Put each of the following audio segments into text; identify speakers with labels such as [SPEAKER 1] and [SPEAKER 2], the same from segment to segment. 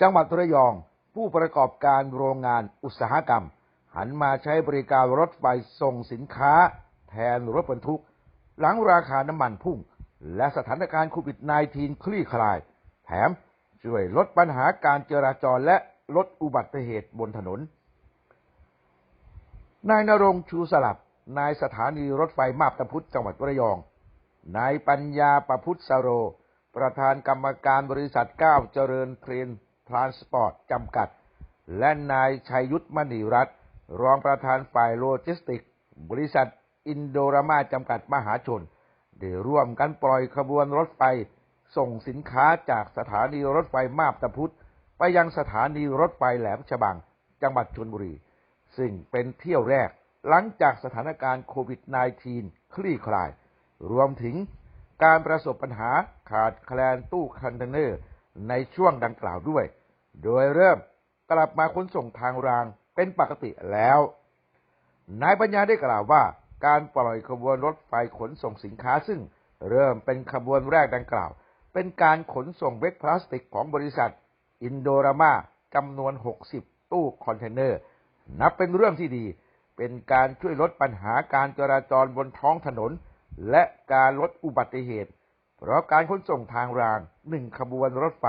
[SPEAKER 1] จังหวัดระยอง ผู้ประกอบการโรงงานอุตสาหกรรม หันมาใช้บริการรถไฟส่งสินค้า แทนรถบรรทุก หลังราคาน้ำมันพุ่ง และสถานการณ์โควิด -19 คลี่คลาย แถมช่วยลดปัญหาการจราจรและลดอุบัติเหตุบนถนน นายนรงชูสลับ นายสถานีรถไฟมาบตาพุธจังหวัดระยอง นายปัญญาประพุทธสโร ประธานกรรมการบริษัทก้าวเจริญเทรน ทรานสปอร์ตจำกัด และนายชัยยุทธมณีรัตน์รองประธานฝ่ายโลจิสติกส์บริษัทอินโดรามาจำกัดมหาชน ได้ร่วมกันปล่อยขบวนรถไฟ ส่งสินค้าจากสถานีรถไฟมาบตาพุธไปยังสถานีรถไฟแหลมฉบัง จังหวัดชลบุรี ซึ่งเป็นเที่ยวแรกหลังจากสถานการณ์โควิด -19 คลี่คลาย รวมถึงการประสบปัญหาขาดแคลนตู้คอนเทนเนอร์ ในช่วงดังกล่าวด้วย โดยเริ่มกลับมาขนส่งทางรางเป็นปกติแล้ว นายปัญญาได้กล่าวว่า การปล่อยขบวนรถไฟขนส่งสินค้าซึ่งเริ่มเป็นขบวนแรกดังกล่าว เป็นการขนส่งเวกพลาสติกของบริษัท อินโดรามาจำนวน 60 ตู้คอนเทนเนอร์ นับเป็นเรื่องที่ดี เป็นการช่วยลดปัญหาการจราจรบนท้องถนน และการลดอุบัติเหตุ เพราะการขนส่งทางรางหนึ่งขบวนรถไฟ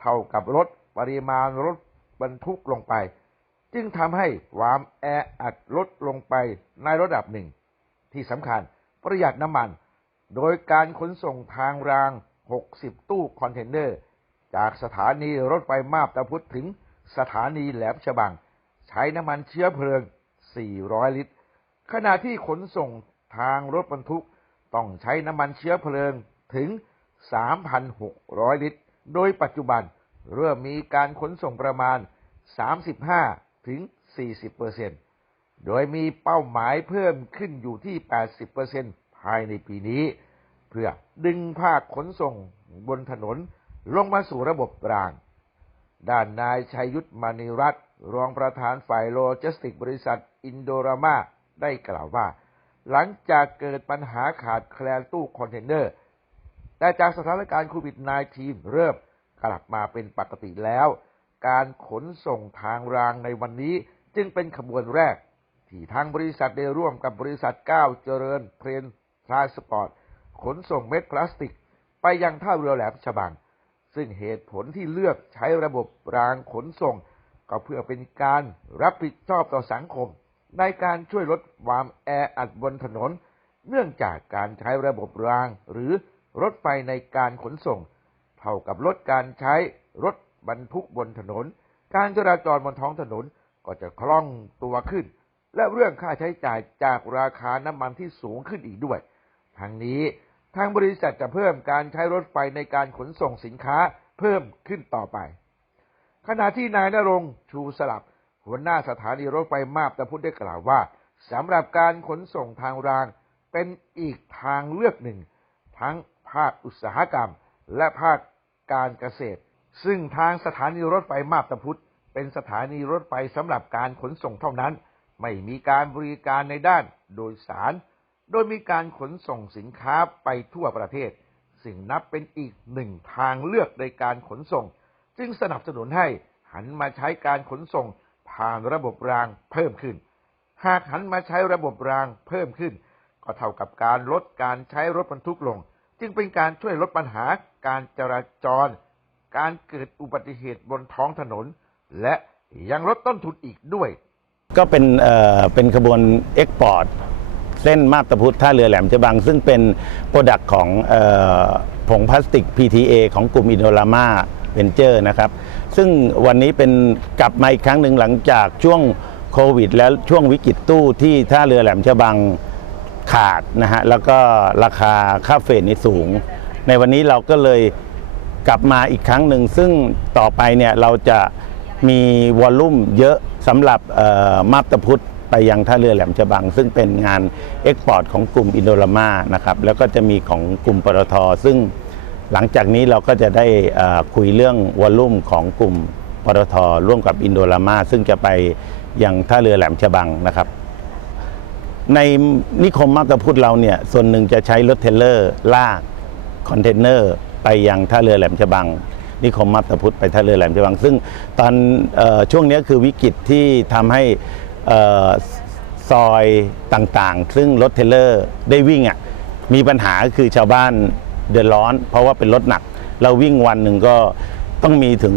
[SPEAKER 1] เท่ากับลดปริมาณรถบรรทุกลงไป จึงทำให้ความแออัดลดลงไปในระดับหนึ่ง ที่สำคัญประหยัดน้ำมัน โดยการขนส่งทางราง 60 ตู้คอนเทนเนอร์ จากสถานีรถไฟมาบตาพุธถึงสถานีแหลมฉบัง ใช้น้ำมันเชื้อเพลิง 400 ลิตร ขณะที่ขนส่งทางรถบรรทุกต้องใช้น้ำมันเชื้อเพลิง ถึง 3,600 ลิตร โดยปัจจุบันเริ่มมีการขนส่งประมาณ 35 ถึง 40เปอร์เซ็นต์โดยมีเป้าหมายเพิ่มขึ้นอยู่ที่ 80เปอร์เซ็นต์ภายในปีนี้ เพื่อดึงภาคขนส่งบนถนนลงมาสู่ระบบราง ด้านนายชัยยุทธมณีรัตน์รองประธานฝ่ายโลจิสติกบริษัทอินโดรามาได้กล่าวว่า หลังจากเกิดปัญหาขาดแคลนตู้คอนเทนเนอร์ แต่จากสถานการณ์โควิด -19 เริ่มกลับมาเป็นปกติแล้ว การขนส่งทางรางในวันนี้จึงเป็นขบวนแรก ที่ทางบริษัทได้ร่วมกับบริษัทก้าวเจริญเทรนทรานสปอร์ต ขนส่งเม็ดพลาสติก ไปยังท่าเรือแหลมฉบัง ซึ่งเหตุผลที่เลือกใช้ระบบรางขนส่ง ก็เพื่อเป็นการรับผิดชอบต่อสังคม ในการช่วยลดความแออัดบนถนน เนื่องจากการใช้ระบบรางหรือ รถไฟในการขนส่ง เท่ากับลดการใช้รถบรรทุกบนถนน การจราจรบนท้องถนนก็จะคล่องตัวขึ้น และเรื่องค่าใช้จ่ายจากราคาน้ำมันที่สูงขึ้นอีกด้วยทางนี้ทางบริษัทจะเพิ่มการใช้รถไฟในการขนส่งสินค้าเพิ่มขึ้นต่อไป ขณะที่นายนรงชูสลับ หัวหน้าสถานีรถไฟมาบตาพุธได้กล่าวว่าสำหรับการขนส่งทางรางเป็นอีกทางเลือกหนึ่ง ทั้ง ภาคอุตสาหกรรม และภาคการเกษตร ซึ่งทางสถานีรถไฟมาบตาพุธเป็นสถานีรถไฟสำหรับการขนส่งเท่านั้น ไม่มีการบริการในด้านโดยสาร โดยมีการขนส่งสินค้าไปทั่วประเทศ สิ่งนับเป็นอีกหนึ่งทางเลือกในการขนส่ง จึงสนับสนุนให้หันมาใช้การขนส่งผ่านระบบรางเพิ่มขึ้น หากหันมาใช้ระบบรางเพิ่มขึ้น ก็เท่ากับการลดการใช้รถบรรทุกลง จึงเป็นการช่วยลดปัญหาการจราจร การเกิดอุบัติเหตุบนท้องถนน และยังลดต้นทุนอีกด้วย
[SPEAKER 2] ก็เป็นเอ่อเป็นขบวนเอ็กพอร์ตเส้นมาบตาพุธท่าเรือแหลมฉบัง ซึ่งเป็นโปรดักต์ของเอ่อผงพลาสติก PTA ของกลุ่มอินโดรามาเวนเจอร์นะครับ ซึ่งวันนี้เป็นกลับมาอีกครั้งหนึ่งหลังจากช่วงโควิด และช่วงวิกฤตตู้ที่ท่าเรือแหลมฉบัง ขาดนะฮะแล้วก็ราคาค่าเฟรนนี่สูง ในวันนี้เราก็เลยกลับมาอีกครั้งหนึ่ง ซึ่งต่อไปเนี่ยเราจะมีวอลลุ่มเยอะสำหรับมาบตาพุธไปยังท่าเรือแหลมฉบัง ซึ่งเป็นงานเอ็กพอร์ตของกลุ่มอินโดรามานะครับแล้วก็จะมีของกลุ่มปตทซึ่งหลังจากนี้เราก็จะได้คุยเรื่องวอลลุ่มของกลุ่มปตทร่วมกับอินโดรามาซึ่งจะไปยังท่าเรือแหลมฉบังนะครับ ในนิคมมาบตาพุธเราเนี่ยส่วนหนึ่งจะใช้รถเทรลเลอร์ลากคอนเทนเนอร์ไปยังท่าเรือแหลมฉบัง นิคมมาบตาพุธไปท่าเรือแหลมฉบัง ซึ่งตอนออช่วงนี้คือวิกฤตที่ทำให้เอ่อซอยต่างๆ ซึ่งรถเทรลเลอร์ได้วิ่งอะมีปัญหาคือชาวบ้านเดือดร้อน เพราะว่าเป็นรถหนัก เราวิ่งวันหนึ่งก็ต้องมีถึง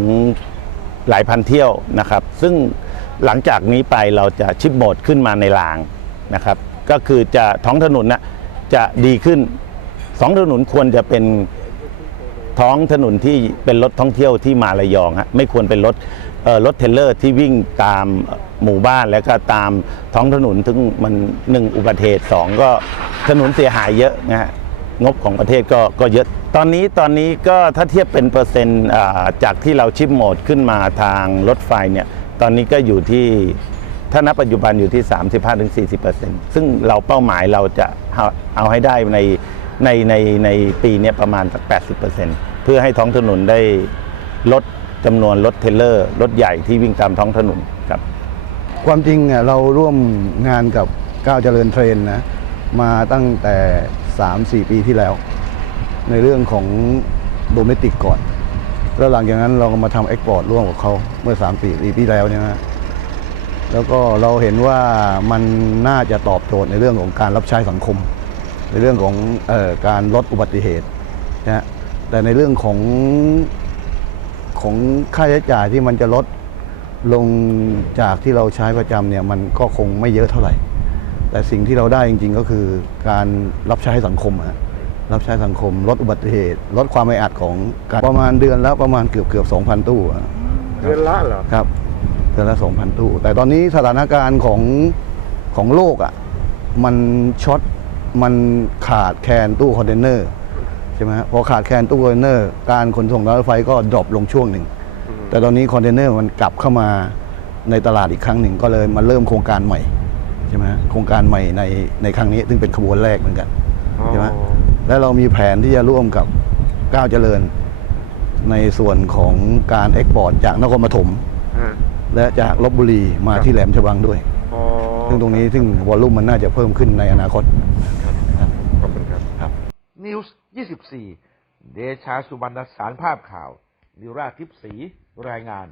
[SPEAKER 2] หลายพันเที่ยวนะครับ ซึ่งหลังจากนี้ไปเราจะชิปโหมดขึ้นมาในราง นะครับ ก็คือจะท้องถนนน่ะจะดีขึ้นสองถนนควรจะเป็นท้องถนนที่เป็นรถท่องเที่ยวที่มาระยองฮะไม่ควรเป็นรถเอ่อรถเทรลเลอร์ที่วิ่งตามหมู่บ้านแล้วก็ตามท้องถนนถึงมันหนึ่งอุบัติเหตุสองก็ถนนเสียหายเยอะนะฮะงบของประเทศก็ก็เยอะ ตอนนี้ตอนนี้ก็ถ้าเทียบเป็นเปอร์เซ็นต์อ่าจากที่เราชิปโหมดขึ้นมาทางรถไฟเนี่ยตอนนี้ก็อยู่ที่ ถ้าณปัจจุบันอยู่ที่ 35-40%ซึ่งเราเป้าหมายเราจะเอาให้ได้ในในในในปีนี้ประมาณสัก 80%เพื่อให้ท้องถนนได้ลดจำนวนรถเทรลเลอร์รถใหญ่ที่วิ่งตามท้องถนนครับ
[SPEAKER 3] ความจริงเนี่ยเราร่วมงานกับก้าวเจริญเทรนนะมาตั้งแต่ 3-4 ปีที่แล้ว ในเรื่องของโดเมติกก่อน แล้วหลังจากนั้นเราก็มาทำเอ็กพอร์ตร่วมกับเขาเมื่อ 3-4ปีที่แล้วเนี่ยนะ แล้วก็เราเห็นว่ามันน่าจะตอบโจทย์ในเรื่องของการรับใช้สังคม ในเรื่องของเออการลดอุบัติเหตุนะฮะแต่ในเรื่องของของค่าใช้จ่ายที่มันจะลดลงจากที่เราใช้ประจำเนี่ยมันก็คงไม่เยอะเท่าไหร่ แต่สิ่งที่เราได้จริง ๆ ก็คือการรับใช้สังคมอะรับใช้สังคม ลดอุบัติเหตุ ลดความไม่อัดของการประมาณเดือนละประมาณเกือบเกือบสองพันตู้อะ
[SPEAKER 1] เดือนละเหรอ
[SPEAKER 3] ครับเดื อนละสองพันตู้ แต่ตอนนี้สถานการณ์ของของโลกอะ่ะมันช็อตมันขาดแคลนตู้คอนเทนเนอร์ใช่ไหมฮะพอขาดแคลนตู้คอนเทนเนอร์การขนส่งทางรถไฟก็ดรอปลงช่วงหนึ่ง แต่ตอนนี้คอนเทนเนอร์มันกลับเข้ามาในตลาดอีกครั้งหนึ่งก็เลยมาเริ่มโครงการใหม่ใช่ไหมฮะโครงการใหม่ในในครั้งนี้ซึ่งเป็นขบวนแรกเหมือนกันใช่ไหมและเรามีแผนที่จะร่วมกับก้าวเจริญ ในส่วนของการเอ็กพอร์ตจากนครปฐม และจากลบบุรีมาที่แหลมฉบังด้วยซึ่งตรงนี้ซึ่งวอลลุ่มมันน่าจะเพิ่มขึ้นในอนาคต
[SPEAKER 1] ขอบคุณครับ
[SPEAKER 3] ครับ
[SPEAKER 1] นิวส์24 เดชาสุวรรณสารภาพข่าว นิราทิพย์ศรีรายงาน